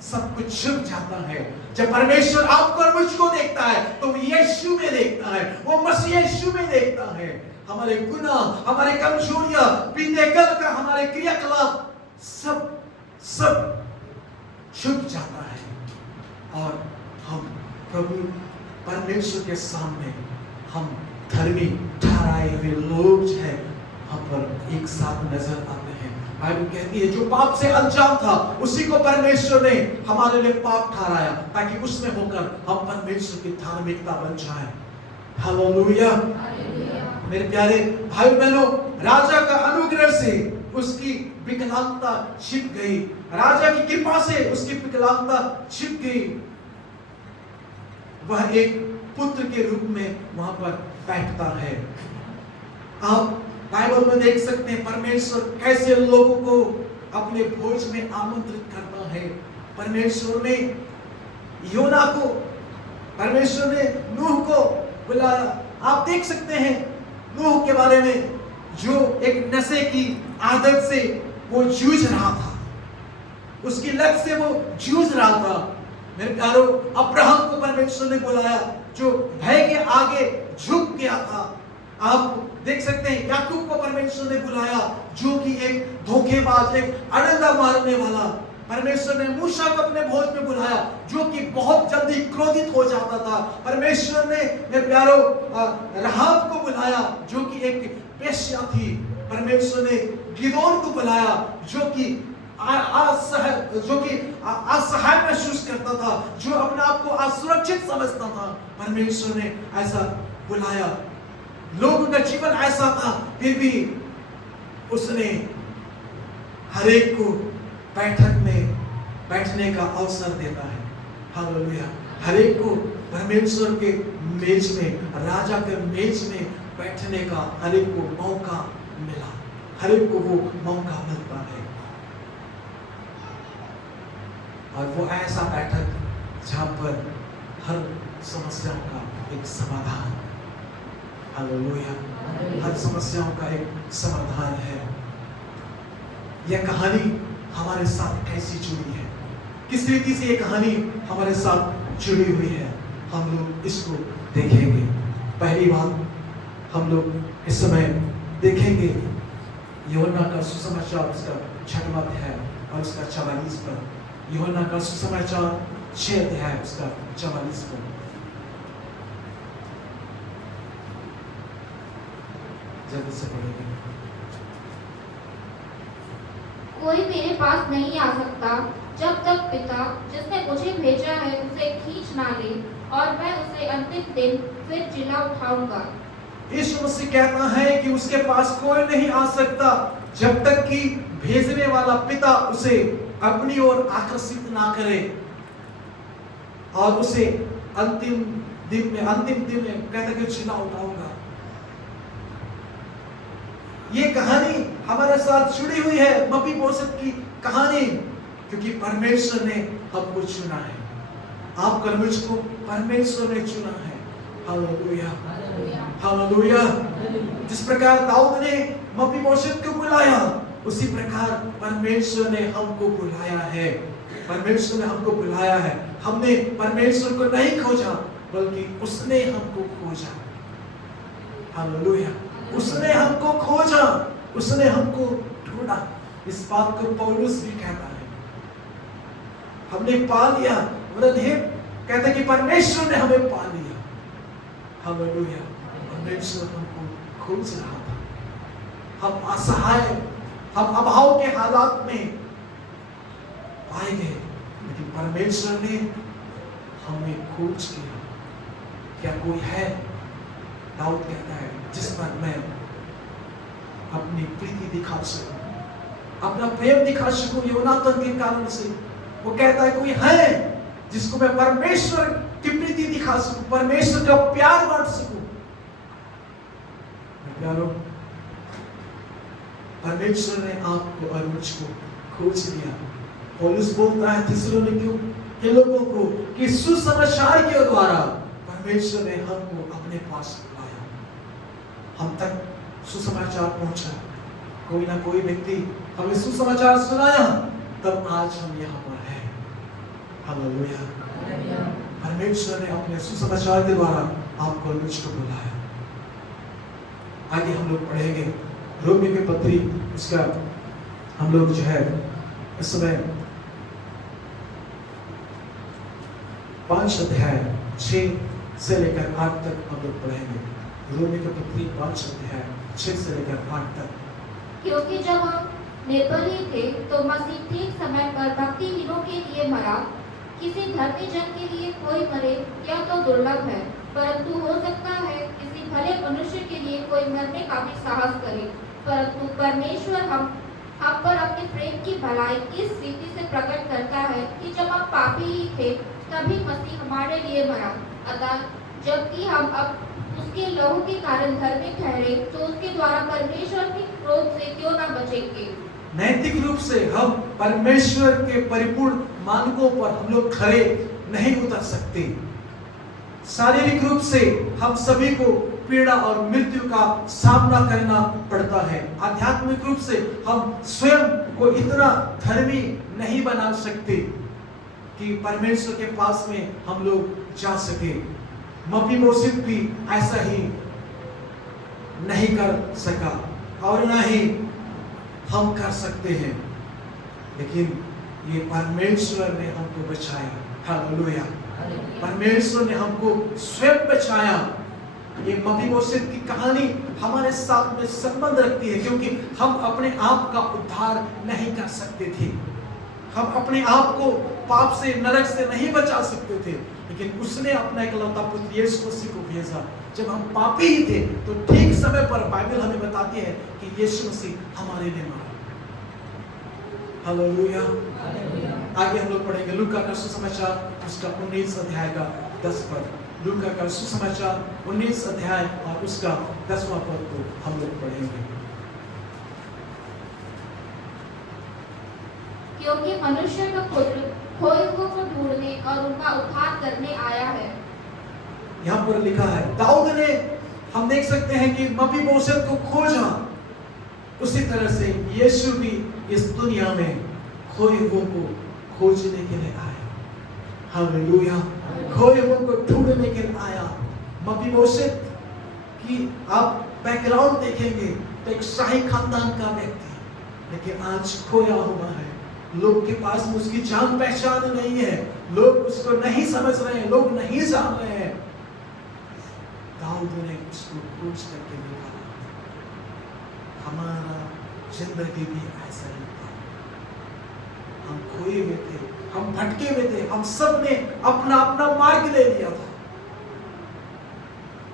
सब कुछ छुप जाता है। जब परमेश्वर आपको और मुझको देखता है तो वो यीशु में देखता है, वो मसीह यीशु में देखता है। हमारे गुनाह, हमारे कमजोरियां, बीते कल का हमारे क्रियाकलाप सब छुप जाता है और हम प्रभु परमेश्वर के सामने हम धर्मी ठहराए हुए लोग जो है वहां पर एक साथ नजर आते हैं। बाइबल कहती है, जो पाप से अनजान था उसी को परमेश्वर ने हमारे लिए पाप ठहराया, ताकि उसमें होकर हम परमेश्वर की धार्मिकता बन जाएं। हालेलुया। मेरे प्यारे भाई बहनों, राजा का अनुग्रह से उसकी विकलांगता छिप गई, राजा की कृपा से उसकी विकलांगता छिप गई। वह एक पुत्र के रूप में वहां पर बैठता है। आप बाइबल में देख सकते हैं परमेश्वर कैसे लोगों को अपने भोज में आमंत्रित करता है। परमेश्वर ने योना को, परमेश्वर ने नूह को बुलाया। आप देख सकते हैं नूह के बारे में, जो एक नशे की आदत से वो जूझ रहा था, उसकी लत से वो जूझ रहा था। मेरे प्यारो, अब्राहम को परमेश्वर ने बुलाया, जो भय के आगे झुक गया था। आप देख सकते हैं याकूब को परमेश्वर ने बुलाया, जो कि एक धोखेबाज, एक अड़ंगा मारने वाला। परमेश्वर ने मूसा को अपने भोज में बुलाया, जो कि बहुत जल्दी क्रोधित हो जाता था। परमेश्वर ने मेरे प्यारो राहाब को बुलाया, जो कि एक वेश्या थी। परमेश्वर ने गिदोन को बुलाया, जो कि असहाय महसूस करता था, जो अपने आप को असुरक्षित समझता था। परमेश्वर ने ऐसा बुलाया। लोगों का जीवन ऐसा था, फिर भी उसने हर एक को बैठक में बैठने का अवसर देता है। हालेलुया। हर एक को परमेश्वर के मेज में, राजा के मेज में बैठने का हर एक को मौका मिला, हर एक को वो मौका मिलता है। और वो ऐसा बैठक जहां पर हर समस्याओं का एक समाधान, हालेलुया, हर समस्याओं का एक समाधान है। यह कहानी हमारे साथ कैसी जुड़ी है, किस रीति से ये कहानी हमारे साथ जुड़ी हुई है, हम लोग इसको देखेंगे। पहली बात हम लोग इस समय देखेंगे यूहन्ना का सुसमाचार उसका 6वां अध्याय और उसका 44 पद। यूहन्ना का सुसमाचार 6 अध्याय उसका 44 पद। जल्दी से पढ़ेंगे। कोई मेरे पास नहीं आ सकता जब तक पिता जिसने मुझे भेजा है उसे खींच ना ले, और मैं उसे अंतिम दिन फिर जिला उठाऊंगा। यीशु मसीह कहता है कि उसके पास कोई नहीं आ सकता जब तक कि भेजने वाला पिता उसे अपनी ओर आकर्षित ना करे, और उसे अंतिम दिन में कहता कि जिला उठाऊंगा। ये कहानी हमारे साथ जुड़ी हुई है, मपीबोशेत की कहानी, क्योंकि परमेश्वर ने हमको चुना है। आपका मुझको परमेश्वर ने चुना है। Hallelujah, hallelujah. जिस प्रकार दाऊद ने मपीबोशेत को बुलाया, उसी प्रकार परमेश्वर ने हमको बुलाया है। परमेश्वर ने हमको बुलाया है। हमने परमेश्वर को नहीं खोजा, बल्कि उसने हमको खोजा। हालेलुया। उसने हमको खोजा, उसने हमको ढूंढा। इस बात को पौलुस भी कहता है, हमने पा लिया। वृद्धेव कहते कि परमेश्वर ने हमें पा लिया। हालेलुया। परमेश्वर हमको खोज रहा था। हम असहाय, हम अभाव के हालात में पाए गए, लेकिन परमेश्वर ने हमें खोज किया। क्या कोई है? दाऊद कहता है जिस पर मैं अपनी प्रीति दिखा सकूं, अपना प्रेम दिखा सकूं योनातन के कारण से। वो कहता है कोई है जिसको मैं परमेश्वर की प्रीति दिखा सकूं, परमेश्वर का प्यार बांट सकूं। प्यारो, परमेश्वर ने आपको और मुझको खोज लिया। पौलुस बोलता है थिस्सलुनीकियों के लोगों को कि सुसमाचार के द्वारा परमेश्वर ने हमको अपने पास बुलाया। हम तक सुसमाचार पहुंचा। कोई ना कोई व्यक्ति हमें सुसमाचार सुनाया, तब आज हम यहाँ पर हैं। हालेलुया। परमेश्वर ने अपने सुसमाचार के द्वारा आपको और मुझको बुलाया। आगे हम लोग पढ़ेंगे रोमी के पत्री, उसका हम लोग जो है इस समय 5 अध्याय 6 से लेकर 8 तक हम लोग पढ़ेंगे। रोमी के पत्री 5 अध्याय 6 से लेकर 8 तक। क्योंकि जब हम निर्बल ही थे तो मसीह ठीक समय पर भक्तिहीनों के लिए मरा। किसी धर्मी जन के लिए कोई मरे यह तो दुर्लभ है, परंतु हो सकता है किसी भले मनुष्य के लिए कोई मरने का भी साहस करे। परंतु परमेश्वर हम पर अपने प्रेम की भलाई इस रीति से प्रकट करता है कि जब हम पापी ही थे तभी मसीह हमारे लिए मरा। अतः जबकि हम अब उसके लहू के कारण धर्मी ठहरे, तो उसके द्वारा परमेश्वर के क्रोध से क्यों न बचेंगे। नैतिक रूप से हम परमेश्वर के परिपूर्ण मानकों पर हम लोग खरे नहीं उतर सकते। शारीरिक रूप से हम सभी को पीड़ा और मृत्यु का सामना करना पड़ता है। आध्यात्मिक रूप से हम स्वयं को इतना धर्मी नहीं बना सकते कि परमेश्वर के पास में हम लोग जा सके। मपीबोशेत भी ऐसा ही नहीं कर सका और ना ही हम कर सकते हैं, लेकिन ये परमेश्वर ने हमको बचाया। हालेलुया। परमेश्वर ने हमको स्वयं बचाया। ये मपीबोशेत की कहानी हमारे साथ में संबंध रखती है, क्योंकि हम अपने आप का उद्धार नहीं कर सकते थे। हम अपने आप को पाप से, नरक से नहीं बचा सकते थे, लेकिन उसने अपना इकलौता पुत्र यीशु मसीह को भेजा। जब हम पापी ही थे तो ठीक समय पर बाइबल हमें बताती है कि यीशु मसीह हमारे लिए मरा। हालेलुया। आगे हम लोग पढ़ेंगे लूका का सुसमाचार उसका 19 अध्याय का 10 पद। लूका का सुसमाचार 19 अध्याय और उसका 10वां पद को हम लोग पढ़ेंगे। क्योंकि मनुष्य का पुत्र खोए हुओं को ढूंढने और उनका उद्धार करने आया है। यहाँ पर लिखा है दाऊद ने, हम देख सकते हैं कि मपीबोशेत को खोजा, उसी तरह से यीशु भी इस दुनिया में खोए हुओं को खोजने के लिए आया। हालेलुया। खोए हुओं को ढूंढने के लिए आया। मपीबोशेत की आप बैकग्राउंड देखेंगे तो एक शाही खानदान का व्यक्ति, लेकिन आज खोया हुआ है। लोग के पास में उसकी जान पहचान नहीं है, लोग उसको नहीं समझ रहे हैं, लोग नहीं जान रहे हैं। दाऊद ने उसको खोज करके निकाला। हमारा जिंदगी भी ऐसा ही था। हम खोए हुए थे, हम भटके हुए थे, हम सब ने अपना अपना मार्ग ले लिया था,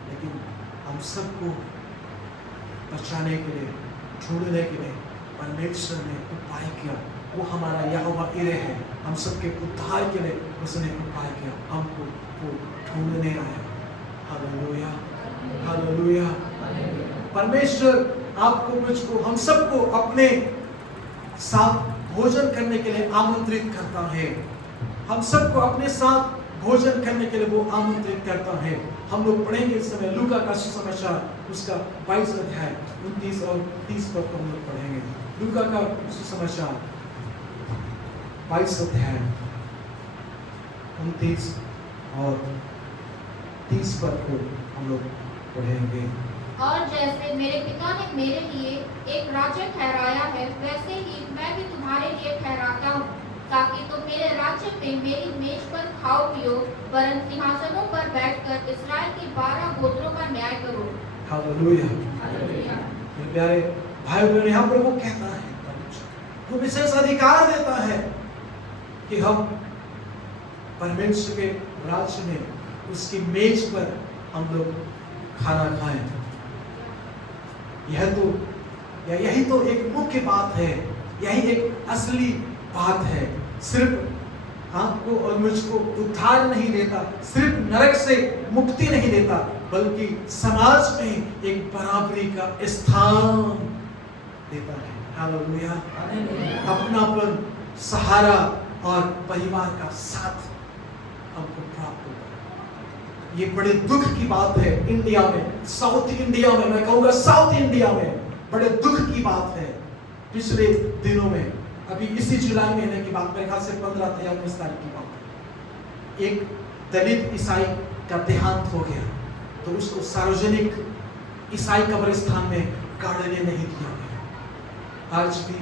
लेकिन हम सबको बचाने के लिए, ढूंढने के लिए परमेश्वर ने उपाय किया। वो हमारा यहोवा इरे है, हम सबके उद्धार के लिए उसने उपाय किया, हमको वो ढूंढने आया। Hallelujah, hallelujah. परमेश्वर आपको, मुझको, हम सबको अपने साथ भोजन करने के लिए आमंत्रित करता है। हम सबको अपने साथ भोजन करने के लिए वो आमंत्रित करता है। हम लोग पढ़ेंगे इस समय लूका का सुसमाचार, उसका 22 अध्याय 29 और 30 पद को हम लोग पढ़ेंगे। लूका का सुसमाचार 22 अध्याय 29 और 30 पद को हम लोग पढ़ेंगे। और जैसे मेरे पिता ने मेरे लिए एक राज्य ठहराया है, वैसे ही मैं भी तुम्हारे लिए ठहराता हूँ, ताकि तुम मेरे राज्य में मेरी मेज पर खाओ पियो, वरन सिंहासनों पर बैठकर इस्राएल के 12 गोत्रों का न्याय करो। Hallelujah, hallelujah. मेरे प्यारे भाई बहन, यहाँ पर वो कहता है, वो विशेष अधिकार देता है कि हम परमेश्वर के राज्य में, उसकी मेज पर हम लोग खाना खाएं। यही तो एक मुख्य बात है, यही एक असली बात है। सिर्फ आपको और मुझको उद्धार नहीं देता, सिर्फ नरक से मुक्ति नहीं देता, बल्कि समाज में एक बराबरी का स्थान देता है। हालेलुया, अपनापन, सहारा और परिवार का साथ हमको प्राप्त होता है। ये बड़े दुख की बात है इंडिया में, साउथ इंडिया में, मैं कहूँगा साउथ इंडिया में बड़े दुख की बात है। पिछले दिनों में, अभी इसी जुलाई महीने की बात, मेरे ख्याल से 15 या 19 तारीख की बात है, एक दलित ईसाई का देहांत हो गया, तो उसको सार्वजनिक ईसाई कब्रिस्तान में गाड़ने नहीं दिया गया। आज भी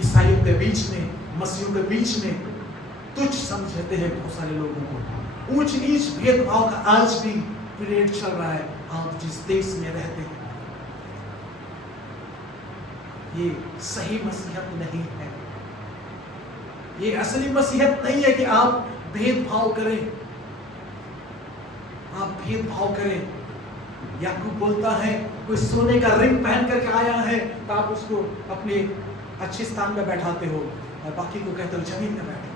ईसाइयों के बीच में, मसीहियों के बीच में तुच्छ समझते हैं बहुत सारे लोगों को। ऊंच नीच भेदभाव का आज भी पीरियड चल रहा है। आप जिस देश में रहते हैं, ये सही मसीहत नहीं है। ये असली मसीहत नहीं है कि आप भेदभाव करें, आप भेदभाव करें। याकूब बोलता है, कोई सोने का रिंग पहन करके आया है तो आप उसको अपने अच्छे स्थान में बैठाते हो और बाकी को कहते हो जमीन में बैठो।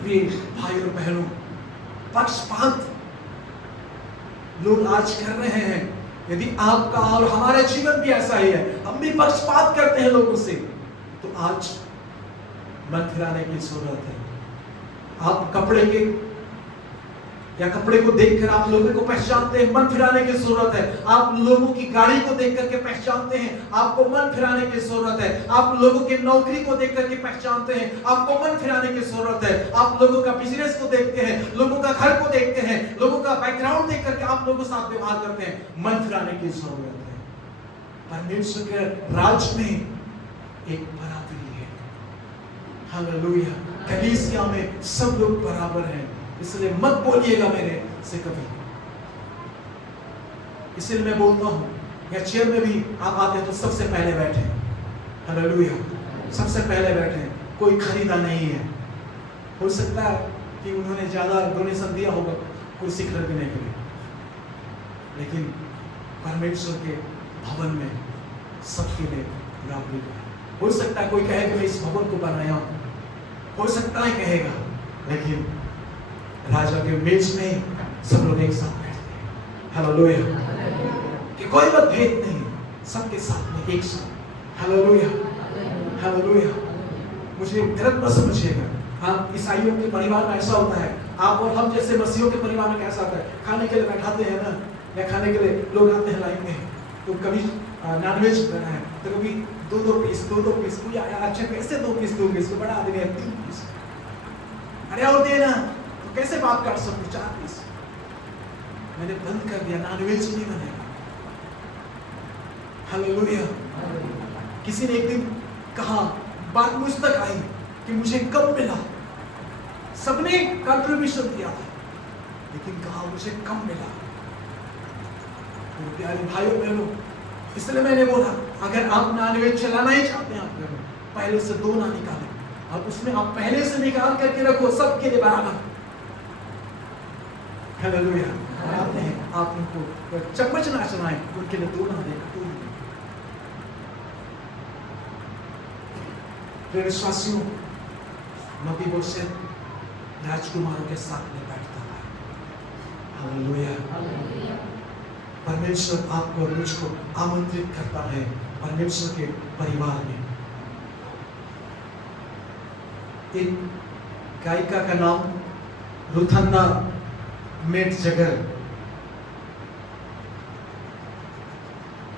प्रिय भाई और बहनों, पक्षपात लोग आज कर रहे हैं। यदि आपका और हमारा जीवन भी ऐसा ही है, हम भी पक्षपात करते हैं लोगों से, तो आज मन फिराने की जरूरत है। आप कपड़े को देखकर आप लोगों को पहचानते हैं, मन फिराने की जरूरत है। आप लोगों की गाड़ी को देख करके पहचानते हैं, आपको मन फिराने की जरूरत है। आप लोगों की नौकरी को देख करके पहचानते हैं, आपको मन फिराने की जरूरत है। आप लोगों का बिजनेस को देखते हैं, लोगों का घर को देखते हैं, लोगों का बैकग्राउंड देख करके आप लोगों के साथ व्यवहार करते हैं, मन फिराने की जरूरत है। परमेश्वर के राज्य में एक बराबरी है। हालेलुया, कलीसिया में सब लोग बराबर हैं, इसलिए मत बोलिएगा मेरे से कभी। इसलिए मैं बोलता हूं, या चेयर में भी आप आते हैं तो सबसे पहले बैठे। हालेलुया, सबसे पहले बैठे, कोई खरीदा नहीं है। हो सकता है कि उन्होंने ज्यादा डोनेशन दिया होगा कुर्सी खरीदने के लिए, लेकिन परमेश्वर के भवन में सबके लिए बराबरी है। हो सकता है कोई कहे कि मैं इस भवन को बनाया हूं, हो सकता है कहेगा, लेकिन राजा के मेज में सब लोग एक साथ बैठते हैं। हालेलुया, कि कोई मतभेद नहीं, सबके साथ में एक साथ। Hallelujah, hallelujah. मुझे गलत मत समझिएगा, आप ईसाइयों के परिवार में ऐसा होता है, आप और हम जैसे मसीहियों के परिवार में कैसा होता है, खाने के लिए बैठाते हैं ना, या खाने के लिए लोग आते हैं लाइन में, तो कभी नॉनवेज बना है तो कभी दो पीस, कोई आया अच्छा कैसे 2 पीस दोगे, इसको बड़ा आदमी है 3 पीस, अरे और देना, तो कैसे बात कर सकूं 4 पीस। मैंने बंद कर दिया, नॉनवेज नहीं बनेगा। हालेलुया। किसी ने एक दिन कहा, बात मुझ तक आई कि मुझे कब मिला। सबने कंट्रीब्यूशन दिया था, लेकिन कहा मुझे कम मिला। तो प्यारे भाइयों बहनों, इसलिए मैंने बोला, अगर आप नॉनवेज चलाना ही चाहते हैं आप घर में, पहले से 2 ना निकालें, और उसमें आप पहले से निकाल करके रखो सबके लिए बराबर। हालेलुया। आप उनको चम्मच ना चलाएं, उनके लिए 2 ना दें। प्रिय विश्वासियों, मफीबोशेत राजकुमारों के साथ में बैठता है। हालेलुया। परमेश्वर आपको और मुझको आमंत्रित करता है परमेश्वर के परिवार में। एक गायिका का नाम रुथन्ना मेटजगर,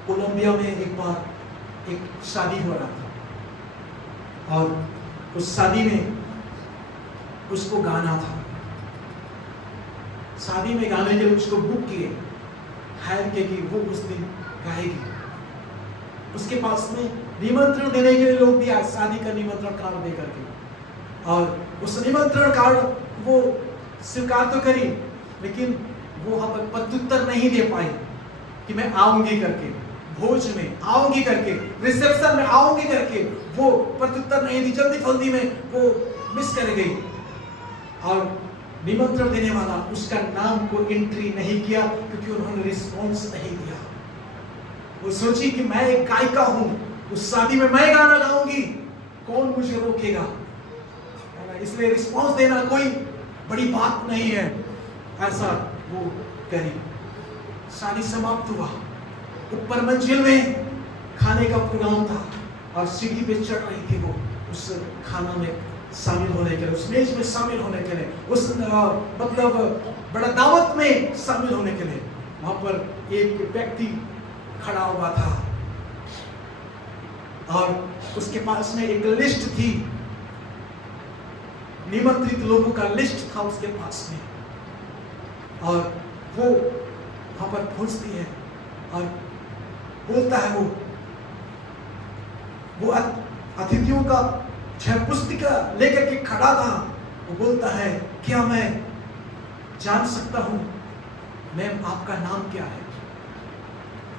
कोलंबिया में एक बार एक शादी हो रहा था, और उस शादी में उसको गाना था। शादी में गाने के लिए उसको बुक किए, हायर किए कि वो उस दिन गाएगी। उसके पास में निमंत्रण देने के लिए लोग भी आए, शादी का निमंत्रण कार्ड दे करके, और उस निमंत्रण कार्ड वो स्वीकार तो करी, लेकिन वो वहां पर प्रत्युत्तर नहीं दे पाई कि मैं आऊंगी करके, भोज में आऊंगी करके, रिसेप्शन में आऊंगी करके, वो प्रत्युत्तर नहीं दी। जल्दी में वो मिस कर गई, और निमंत्रण देने वाला उसका नाम को एंट्री नहीं किया, क्योंकि उन्होंने रिस्पॉन्स नहीं दिया। वो सोची कि मैं एक गायिका हूं, उस शादी में मैं गाना गाऊंगी, कौन मुझे रोकेगा। इसलिए रिस्पॉन्स देना कोई बड़ी बात नहीं है, ऐसा वो करी। शादी समाप्त हुआ, ऊपर मंजिल में खाने का प्रोग्राम था, और सीढ़ी पे चढ़ रही थी वो उस खाना में शामिल होने के लिए, उस मेज में शामिल होने के लिए, उस मतलब बड़ा दावत में शामिल होने के लिए। वहां पर एक व्यक्ति खड़ा हुआ था, और उसके पास में एक लिस्ट थी, निमंत्रित लोगों का लिस्ट था उसके पास में, और वो वहां पर पहुंचती है और बोलता है, वो अतिथियों का छह पुस्तिका लेकर के खड़ा था। वो बोलता है, क्या मैं जान सकता हूं मैम आपका नाम क्या है?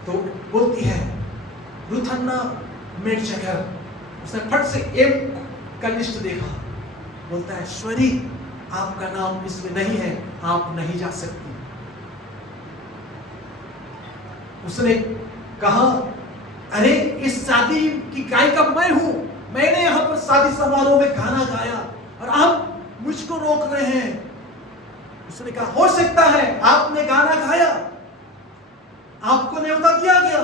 तो बोलती है, रुथन्ना मेटजगर। उसने फट से एम का लिस्ट देखा, बोलता है, श्वरी आपका नाम इसमें नहीं है, आप नहीं जा सकती। उसने कहा, अरे इस शादी की गायिका मैं हूं, मैंने यहां पर शादी समारोह में गाना गाया, और आप मुझको रोक रहे हैं। उसने कहा, हो सकता है आपने गाना गाया, आपको न्योता दिया गया,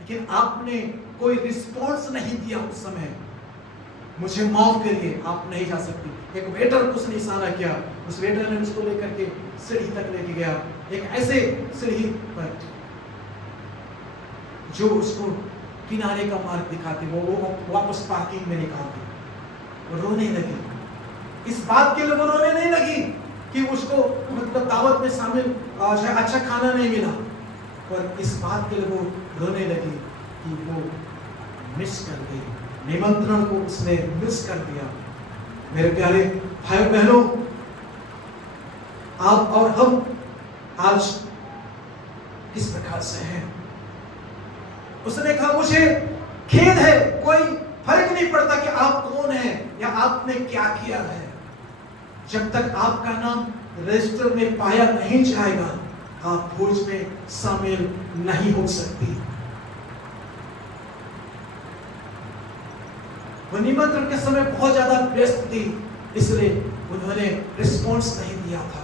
लेकिन आपने कोई रिस्पॉन्स नहीं दिया उस समय, मुझे माफ करिए, आप नहीं जा सकती। एक वेटर को उसने इशारा किया, उस वेटर ने उसको लेकर के सीढ़ी तक लेके गया, एक ऐसे सीढ़ी पर जो उसको किनारे का मार्ग दिखाती, वो वापस पार्किंग में निकालती। वो रोने लगी। इस बात के लिए वो रोने नहीं लगी कि उसको मतलब दावत में शामिल अच्छा खाना नहीं मिला, पर इस बात के लिए वो रोने लगी कि वो मिस कर गई, निमंत्रण को उसने मिस कर दिया। मेरे प्यारे भाइयों बहनों, आप और हम आज किस प्रकार से हैं? उसने कहा, मुझे खेद है, कोई फर्क नहीं पड़ता कि आप कौन हैं या आपने क्या किया है, जब तक आपका नाम रजिस्टर में पाया नहीं जाएगा, आप भोज में शामिल नहीं हो सकती। वो निमंत्रण के समय बहुत ज्यादा व्यस्त थी, इसलिए उन्होंने रिस्पॉन्स नहीं दिया था।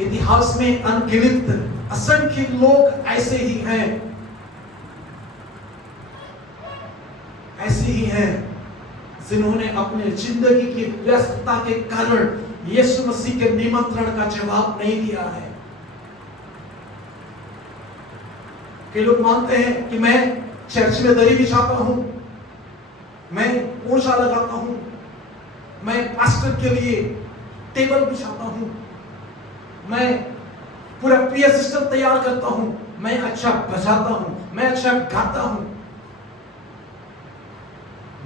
इतिहास में अनगिनत असंख्य लोग ऐसे ही हैं जिन्होंने अपने जिंदगी की व्यस्तता के कारण यीशु मसीह के निमंत्रण का जवाब नहीं दिया है। कई लोग मानते हैं कि मैं चर्च में दरी बिछाता हूं, मैं पोछा लगाता हूं, मैं पास्टर के लिए टेबल बिछाता हूं, मैं पूरा प्रिय सिस्टम तैयार करता हूं, मैं अच्छा बजाता हूं, मैं अच्छा गाता हूं,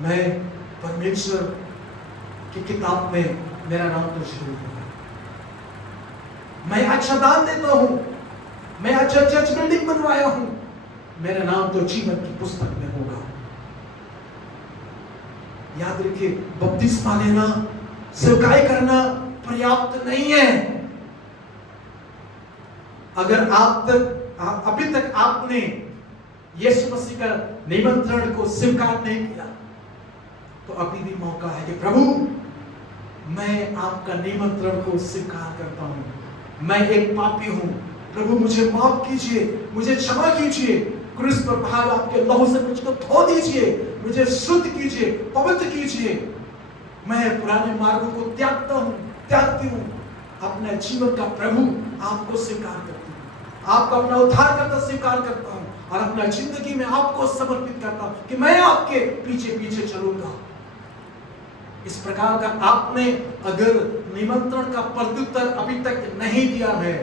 मैं परमेश्वर की किताब में मेरा नाम तो जरूर होगा। मैं अच्छा दान देता हूं, मैं अच्छा चर्च बिल्डिंग बनवाया हूं, मेरा नाम तो जीवन की पुस्तक में होगा। याद रखिए, बपतिस्मा लेना, सेवकाई करना पर्याप्त नहीं है। अगर अभी तक आपने यीशु मसीह का निमंत्रण को स्वीकार नहीं किया, तो अभी भी मौका है कि प्रभु, मैं आपका निमंत्रण को स्वीकार करता हूं, मैं एक पापी हूं, प्रभु मुझे माफ कीजिए, मुझे क्षमा कीजिए, क्रूस पर भाई आपके लहू से मुझको धो दीजिए, मुझे शुद्ध कीजिए, पवित्र कीजिए। मैं पुराने मार्गों को त्यागती हूं, अपने जीवन का प्रभु आपको स्वीकार करती हूं, आपको अपना उद्धार करता स्वीकार करता हूं, और अपना जिंदगी में आपको समर्पित करता हूं कि मैं आपके पीछे पीछे चलूंगा। इस प्रकार का आपने अगर निमंत्रण का प्रत्युत्तर अभी तक नहीं दिया है,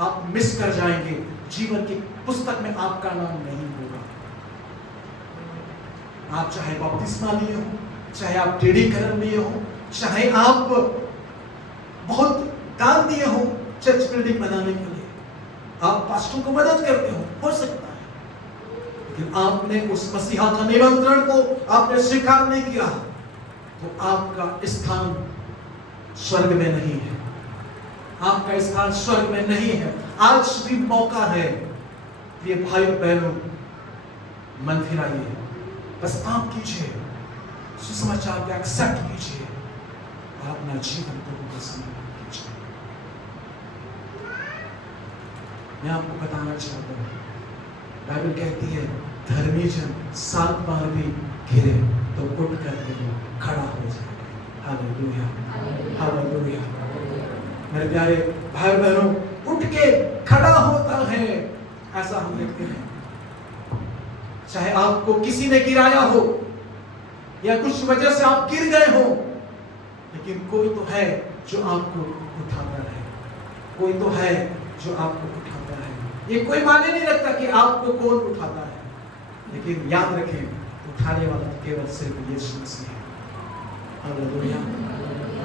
आप मिस कर जाएंगे, जीवन की पुस्तक में आपका नाम नहीं होगा। आप चाहे बपतिस्मा लिए हो, चाहे आप दृढ़ीकरण लिए हो, चाहे आप बहुत दान दिए हो चर्च बिल्डिंग बनाने के लिए, आप पास्टरों को मदद करते हो सकता है, लेकिन आपने उस मसीहा का निमंत्रण को आपने स्वीकार नहीं किया, तो आपका स्थान स्वर्ग में नहीं है, आपका स्थान स्वर्ग में नहीं है। आज भी मौका है, ये भाई बहनों, मन फिराइए, प्रस्ताव कीजिए, सुसमाचार को एक्सेप्ट कीजिए और अपना जीवन प्रभु को समर्पित कीजिए। मैं आपको बताना चाहता हूं, बाइबल कहती है, धर्मी जन 7 बार भी गिरे तो उठ करके वो खड़ा हो जाएगा। Hallelujah, hallelujah. मेरे प्यारे भाई बहनों, उठ के खड़ा होता है, ऐसा हम देखते हैं। चाहे आपको किसी ने गिराया हो या कुछ वजह से आप गिर गए हो, लेकिन कोई तो है जो आपको उठाता है, कोई तो है जो आपको उठाता है। ये कोई मायने नहीं रखता कि आपको कौन उठाता है, लेकिन याद रखें, उठाने वाला तो केवल सिर्फ यीशु मसीह है। हालेलुया।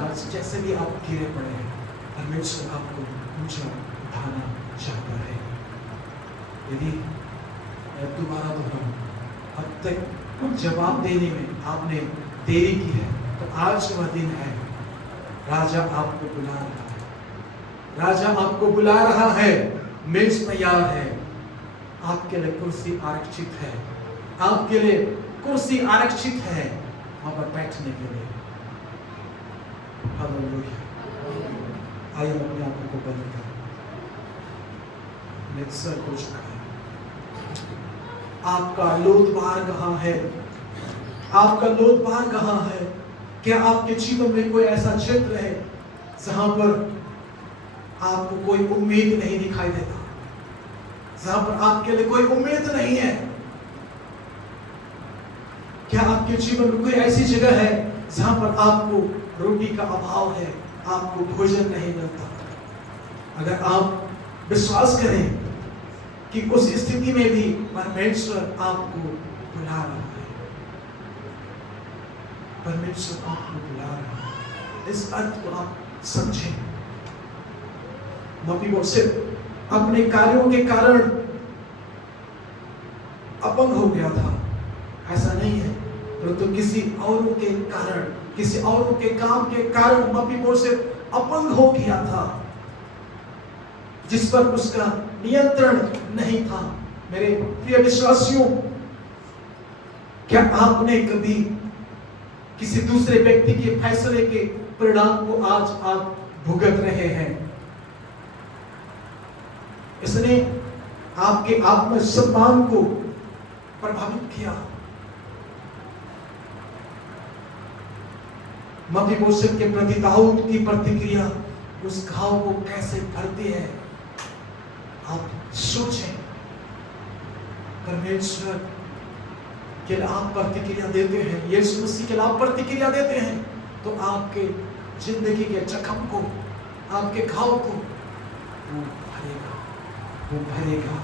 आज जैसे भी आप गिरे पड़े हैं, परमेश्वर आपको ऊंचा उठाना चाहता है। यदि दोबारा दोहराऊं, अब तक जवाब देने में आपने देरी की है, तो आज वह दिन है, राजा आपको बुला रहा है, राजा आपको बुला रहा है, मेज तैयार है, आपके लिए कुर्सी आरक्षित है, आपके लिए कुर्सी आरक्षित है वहां पर बैठने के लिए। हालेलुया। आइए अपने आंखों को बंद करें, मेरे सर को झुकाएं। आपका लोदबार कहाँ है? आपका लोदबार कहाँ है? क्या आपके जीवन में कोई ऐसा क्षेत्र है जहां पर आपको कोई उम्मीद नहीं दिखाई देता, जहां पर आपके लिए कोई उम्मीद नहीं है? क्या आपके जीवन में कोई ऐसी जगह है जहां पर आपको रोटी का अभाव है, आपको भोजन नहीं मिलता? अगर आप विश्वास करें कि उस स्थिति में भी परमेश्वर आपको बुला रहा है, परमेश्वर आपको बुला रहा है, इस अर्थ को आप समझें। मपीबोशेत अपने कार्यों के कारण अपंग हो गया था, ऐसा नहीं है, परंतु किसी औरों के कारण, किसी औरों के काम के कारण मपीबोशेत अपंग हो गया था, जिस पर उसका नियंत्रण नहीं था। मेरे प्रिय विश्वासियों, क्या आपने कभी किसी दूसरे व्यक्ति के फैसले के परिणाम को आज आप भुगत रहे हैं? इसने आपके आत्मसम्मान को प्रभावित किया। मपीबोशेत के प्रति दाऊद की प्रतिक्रिया उस घाव को कैसे भरती है, आप सोचें। परमेश्वर के लिए आप प्रतिक्रिया देते हैं, यीशु मसीह के लिए आप प्रतिक्रिया देते हैं, तो आपके जिंदगी के जख्म को, आपके घाव को वो भरेगा, वो भरेगा।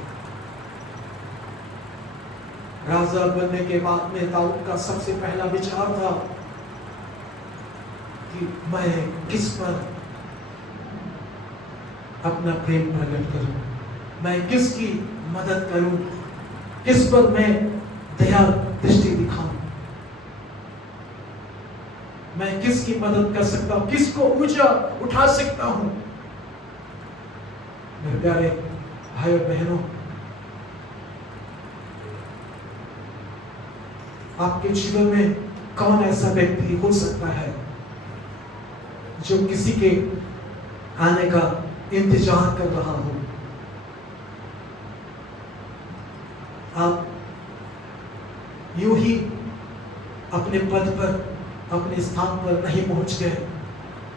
राजा बनने के बाद में दाऊद का सबसे पहला विचार था कि मैं किस पर अपना प्रेम प्रकट करूं, मैं किसकी मदद करूं, किस पर मैं दया दृष्टि दिखाऊं, मैं किसकी मदद कर सकता हूं, किसको ऊंचा उठा सकता हूं। मेरे प्यारे भाई और बहनों, आपके जीवन में कौन ऐसा व्यक्ति हो सकता है जो किसी के आने का इंतजार कर रहा हो? आप यूं ही अपने पद पर, अपने स्थान पर नहीं पहुंच गए,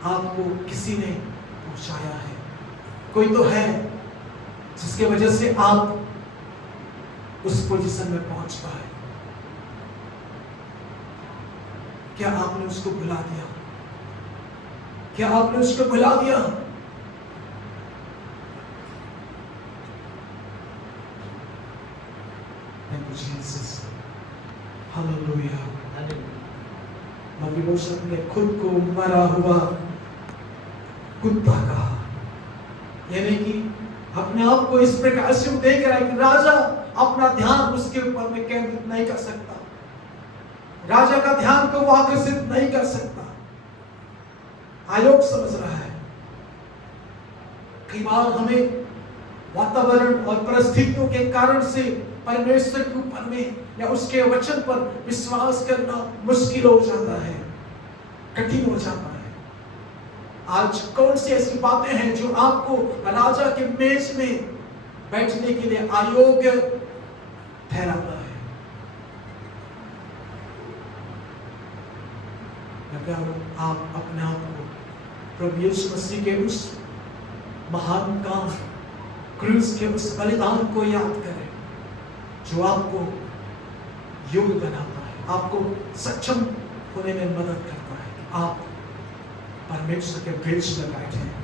आपको किसी ने पहुंचाया है। कोई तो है जिसके वजह से आप उस पोजीशन में पहुंच पाए। क्या आपने उसको भुला दिया? क्या आपने उसको भुला दिया? Thank you, Jesus. Hallelujah. मफीबोशेत ने खुद को मरा हुआ कुत्ता कहा, यानी कि अपने आप को इस प्रकार से देख रहा है कि राजा अपना ध्यान उसके ऊपर में केंद्रित नहीं कर सकता, राजा का ध्यान को वो आकर्षित नहीं कर सकता। आयोग समझ रहा है। कई बार हमें वातावरण और परिस्थितियों के कारण से परमेश्वर के ऊपर में या उसके वचन पर विश्वास करना मुश्किल हो जाता है, कठिन हो जाता है। आज कौन सी ऐसी बातें हैं जो आपको राजा के मेज में बैठने के लिए अयोग्य ठहराता है? अगर आप अपने आप को प्रभु यीशु मसीह के उस महान काम, क्रूस के उस बलिदान को याद करें जो आपको योग्य बनाता है, आपको सक्षम होने में मदद करता है। आप परमेश्वर के बीच में बैठे हैं।